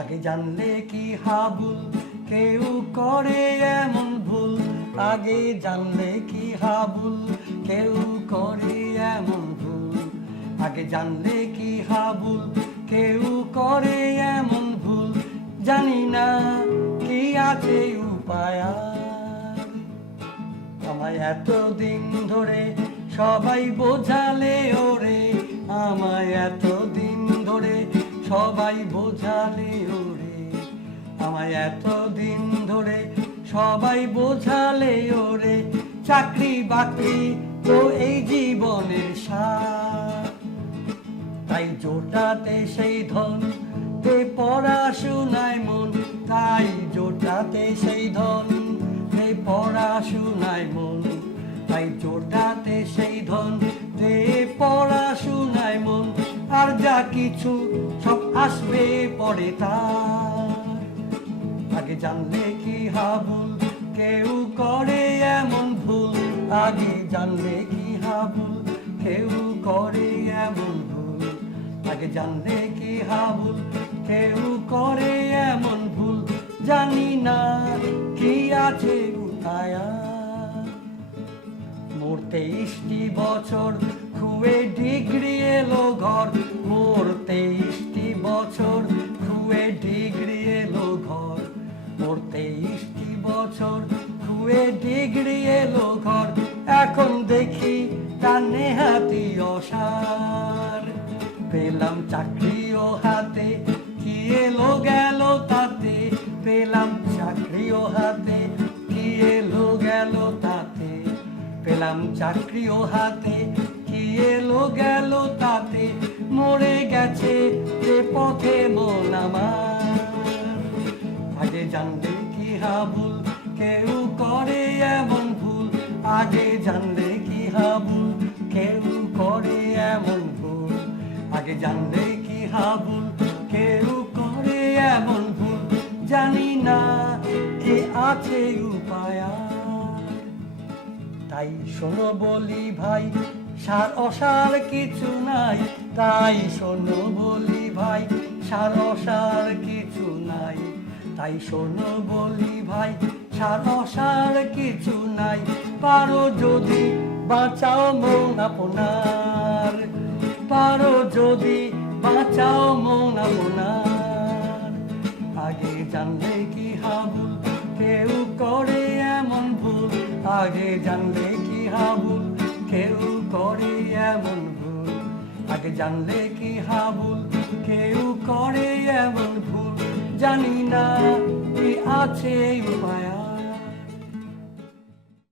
আগে জানলে কি হাবুল কেউ করে এমন ভুল, আগে জানলে কি হাবুল কেউ করে এমন ভুল, আগে জানলে কি হাবুল কেউ করে এমন ভুল, জানি না কি আছে উপায়। আমায় এতদিন ধরে সবাই বোঝালে ওরে, আমায় এতদিন ধরে সবাই বোঝালে ওরে, আমায় এতদিন ধরে সবাই বোঝালে ওরে, চাকরি বাকরি তো এই জীবনের সার, তাই জোটাতে সেই ধন তে পড়াশোনায় মন, তাই জোটাতে সেই ধন তে পড়াশোনায় মন, তাই জোটাতে সেই ধন তে পড়াশোনায় মন, আর যা কিছু সব আসবে পরে তার। আগে জানলে কি হাবুল কেউ করে এমন ভুল, আগে জানলে কি হাবুল কেউ করে এমন ভুল, আগে জানলে কি হাবুল কেউ করে এমন ভুল, জানি না কি আছে উপায়। মোর 23টি বছর খুয়ে ডিগ্রি এলো ঘর, মোর 23টি বছর খুয়ে ডিগ্রি এলো ঘর, মোর 23টি বছর খুয়ে ডিগ্রি এলো ঘর, এখন দেখি তা নেহাতি অসার। পেলাম চাকরিও হাতে কি এলো গেল তাতে, পেলাম চাকরিও হাতে কি এলো গেল তাতে, পেলাম চাকরিও হাতে কি এলো গেল তাতে, মরে গেছে যে পথে মন আমার। আগে জানলে কি হাবুল কেউ করে এমন ভুল, আগে জানলে কি হাবুল কেউ করে এমন ভুল, আগে জানলে কি হাবুল কেউ করে এমন ভুল, জানি না কি আছে উপায়। তাই শোনো বলি ভাই সার অসার কিছু নাই, তাই শোনো বলি ভাই সার অসার কিছু নাই, তাই শোনো বলি ভাই সার অসার কিছু নাই, পারো যদি বাঁচাও মন আপনার, পারো যদি বাঁচাও মন আপনার। আগে জানলে কি হাবুল কেউ করে এমন ভুল, আগে জানলে কি হাবুল কেউ করে এমন ভুল, আগে জানলে কি হাবুল কেউ করে এমন ভুল, জানি না কি আছে উপায়।